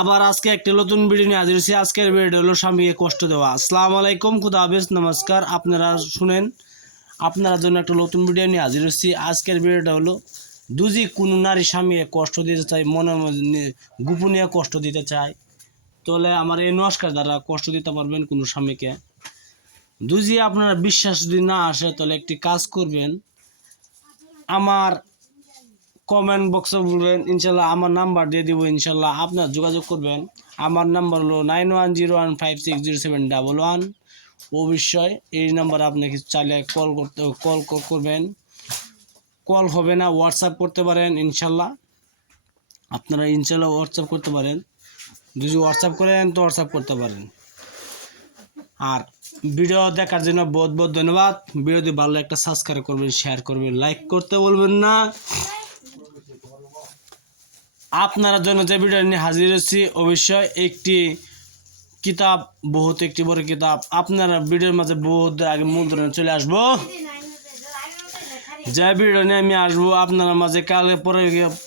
আবার আজকে একটা নতুন ভিডিও নিয়ে হাজির হয়েছি। আজকের ভিডিও হলো স্বামীকে কষ্ট দেওয়া। আসসালামু আলাইকুম, খুদা হাফেজ, নমস্কার। আপনারা শুনেন, আপনার জন্য একটা নতুন ভিডিও নিয়ে হাজির হয়েছি। আজকের ভিডিওটা হলো, দুজি কোনো নারী স্বামীকে কষ্ট দিতে চায় মনে গোপনীয় কষ্ট দিতে চায়। তাহলে আমার এই নমস্কার দ্বারা কষ্ট দিতে পারবেন কোনো স্বামীকে। দুজি আপনারা বিশ্বাস যদি না আসে, তাহলে একটি কাজ করবেন। আমার কমেন্ট বক্সে বলবেন, ইনশাল্লাহ আমার নাম্বার দিয়ে দিব, ইনশাল্লাহ আপনার যোগাযোগ করবেন। আমার নাম্বার হলো nine one zero one five six zero seven double one অবশ্যই এই নাম্বারে আপনাকে চাইলে কল করতে কল করবেন। কল হবে না হোয়াটসঅ্যাপ করতে পারেন, ইনশাল্লাহ। আপনারা ইনশাল্লাহ হোয়াটসঅ্যাপ করতে পারেন। যদি হোয়াটসঅ্যাপ করেন, তো হোয়াটসঅ্যাপ করতে পারেন। আর ভিডিও দেখার জন্য বহুত বহুত ধন্যবাদ। ভিডিও যদি ভালো একটা সাবস্ক্রাইব করবেন শেয়ার করবেন লাইক করতে বলবেন না। আপনার জন্য যে ভিডিও নিয়ে হাজির হচ্ছি অবশ্যই একটি কিতাব, বহুত একটি বড় কিতাব। আপনারা ভিডিওর মাঝে বহুত আগে মন্ত্রণে চলে আসব। যে ভিডিও নিয়ে আমি আসব, আপনারা মাঝে কালে পরে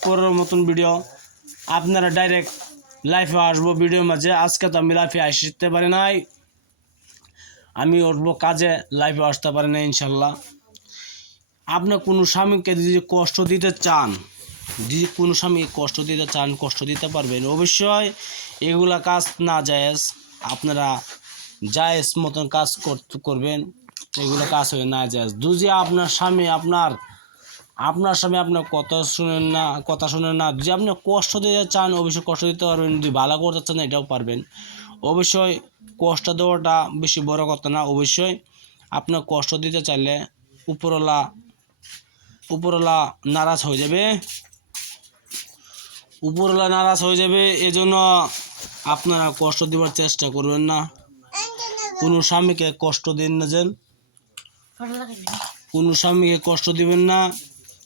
পরের মতন ভিডিও। আপনারা ডাইরেক্ট লাইফে আসব ভিডিওর মাঝে। আজকে তো আমি লাইফে আসতে পারি নাই। আমি উঠবো কাজে লাইফে আসতে পারি না ইনশাল্লাহ। আপনার কোনো স্বামীকে যদি কষ্ট দিতে চান যদি কোনো স্বামী কষ্ট দিতে চান, কষ্ট দিতে পারবেন। অবশ্যই এগুলা কাজ না জায়েজ, আপনারা জায়েজ মতন কাজ কর- করবেন। এগুলো কাজ হয়ে না জায়েজ। যদি আপনার স্বামী আপনার আপনার স্বামী আপনার কথা শুনেন না, কথা শুনেন না। যদি আপনি কষ্ট দিতে চান, অবশ্যই কষ্ট দিতে পারবেন। যদি ভালো করতে চান, এটাও পারবেন। অবশ্যই কষ্ট দেওয়াটা বেশি বড় কথা না। অবশ্যই আপনার কষ্ট দিতে চাইলে উপরওয়ালা উপরওয়ালা নারাজ হয়ে যাবে। উপরওয়ালা নারাজ হয়ে যাবে, এজন্য আপনারা কষ্ট দেওয়ার চেষ্টা করবেন না। কোনো স্বামীকে কষ্ট দিন না যেন। কোনো স্বামীকে কষ্ট দিবেন না,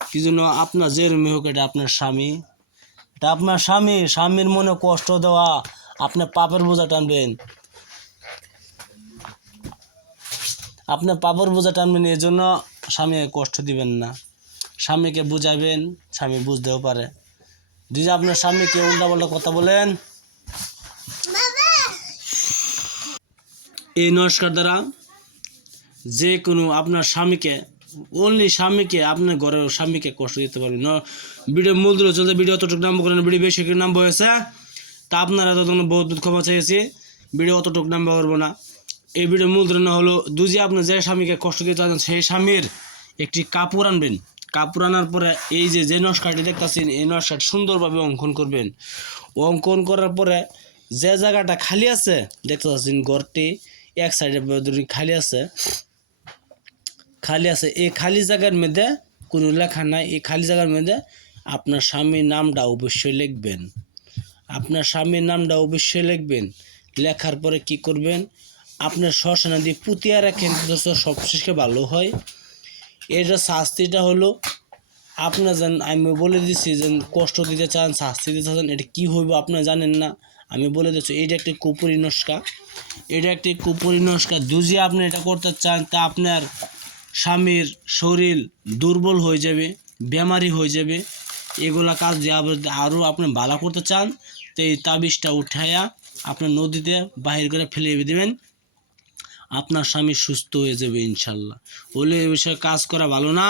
কি জন্য আপনার মেয়ে হোক, এটা আপনার স্বামী। এটা আপনার স্বামী, স্বামীর মনে কষ্ট দেওয়া, আপনি পাপের বোঝা টানবেন। আপনি পাপের বোঝা টানবেন এই জন্য স্বামীকে কষ্ট দিবেন না। স্বামীকে বুঝাবেন, স্বামী বুঝতেও পারে। যদি আপনার সামনে স্বামীকে উল্টাপাল্টা কথা বলেন? এই নমস্কার দ্বারা যে কোনো আপনার স্বামীকে অনলি স্বামীকে আপনার ঘরের স্বামীকে কষ্ট দিতে পারবেন ন- ভিডিও মূল দিল চলতে ভিডিও অতটুকু নাম্বার করেন ভিডিও বেশি নাম্বার হয়েছে। তা আপনারা তখন বহুত বহুত ক্ষমা চাইছি ভিডিও অতটুকু নাম্বার করব না। এই ভিডিও মূল ধারণা হলো দুজি আপনি যে স্বামীকে কষ্ট দিতে চান সেই স্বামীর একটি কাপড় আনবেন। কাপড় আনার পরে এই যে যে নস্কারটি দেখতেছেন, এই নস্কার সুন্দরভাবে অঙ্কন করবেন। অঙ্কন করার পরে যে জায়গাটা খালি আছে দেখতে পাচ্ছেন ঘরটি, এক সাইডে খালি আছে। খালি আছে, এই খালি জায়গার মধ্যে কোনো লেখা নাই। এই খালি জায়গার মধ্যে আপনার স্বামীর নামটা অবশ্যই লিখবেন। আপনার স্বামীর নামটা অবশ্যই লিখবেন। লেখার পরে কি করবেন? আপনার শ্মশানে দিয়ে পুঁতিয়া রাখেন সবশেষে ভালো হয়। এটা শাস্তিটা হলো আপনার যেন, আমি বলে দিচ্ছি যে কষ্ট দিতে চান, শাস্তি দিতে চান, এটা কী হইব আপনারা জানেন না। আমি বলে দিচ্ছি, এটা একটি কুপুরি নস্কা। এটা একটি কুপুরি নস্কা। দুজি আপনি এটা করতে চান, তা আপনার স্বামীর শরীর দুর্বল হয়ে যাবে, বেমারি হয়ে যাবে। এগুলা কাজ যে আরও আপনি ভালো করতে চান, তো এই তাবিজটা উঠাইয়া আপনার নদীতে বাহির করে ফেলে দেবেন। আপনার স্বামী সুস্থ হয়ে যাবে ইনশাল্লাহ। বলে এ বিষয়ে কাজ করা ভালো না,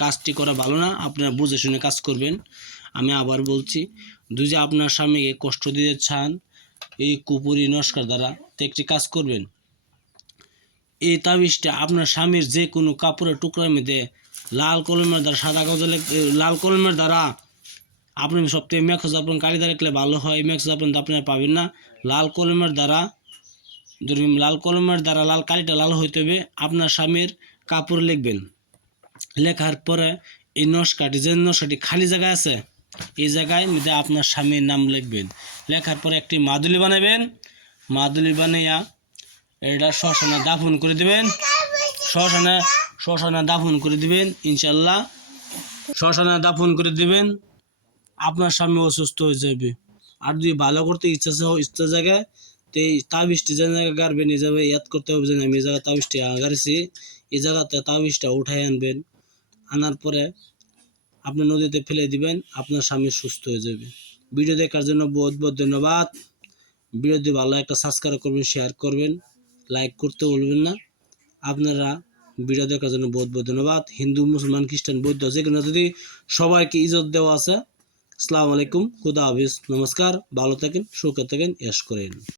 কাজটি করা ভালো না, আপনারা বুঝে শুনে কাজ করবেন। আমি আবার বলছি, যদি আপনার স্বামীকে কষ্ট দিতে চান, এই কুপুরি নস্কার দ্বারা তো একটি কাজ করবেন। এই তাবিজটা আপনার স্বামীর যে কোনো কাপড়ের টুকরার মধ্যে লাল কলমের দ্বারা, সাদা কাগজে লাল কলমের দ্বারা আপনি সবথেকে মেঘ যাপন কালি দ্বারা ভালো হয়, মেঘ যাপন তো আপনারা পাবেন না। লাল কলমের দ্বারা ধরুন লাল কলমের দ্বারা লাল কালিটা লাল হইতে হবে, আপনার স্বামীর কাপড় লিখবেন। লেখার পরে এই নস্কাটি, যে নস্কাটি খালি জায়গায় আছে, এই জায়গায় মধ্যে আপনার স্বামীর নাম লিখবেন। লেখার পরে একটি মাদুলি বানাবেন। মাদুলি বানাইয়া এটা শ্মশানে দাফন করে দিবেন। শ্মশানে শ্মশানে দাফন করে দিবেন ইনশাল্লাহ শ্মশানে দাফন করে দিবেন, আপনার স্বামী অসুস্থ হয়ে যাবে। আর যদি ভালো করতে ইচ্ছা ইচ্ছা জায়গায় তো এই তাবিজটি যে জায়গায় গাড়বেন এই জায়গায় ইয়াদ করতে হবে যে আমি এই জায়গায় তাবিজটি গাড়ছি এই জায়গাতে তাবিজটা উঠাই আনবেন, আনার পরে আপনি নদীতে ফেলে দিবেন, আপনার স্বামী সুস্থ হয়ে যাবে। ভিডিও দেখার জন্য বহুত বহুত ধন্যবাদ। ভিডিও যদি ভালো একটা সাবস্ক্রাইব করবেন শেয়ার করবেন লাইক করতে বলবেন না। আপনারা ভিডিও দেখার জন্য বহুত বহুত ধন্যবাদ। হিন্দু, মুসলমান, খ্রিস্টান, বৌদ্ধ যেগুলো যদি সবাইকে ইজ্জত দেওয়া আছে, আসসালামু আলাইকুম, খুদা হাফিজ, নমস্কার, ভালো থাকেন, সুখে থাকেন এস করেন।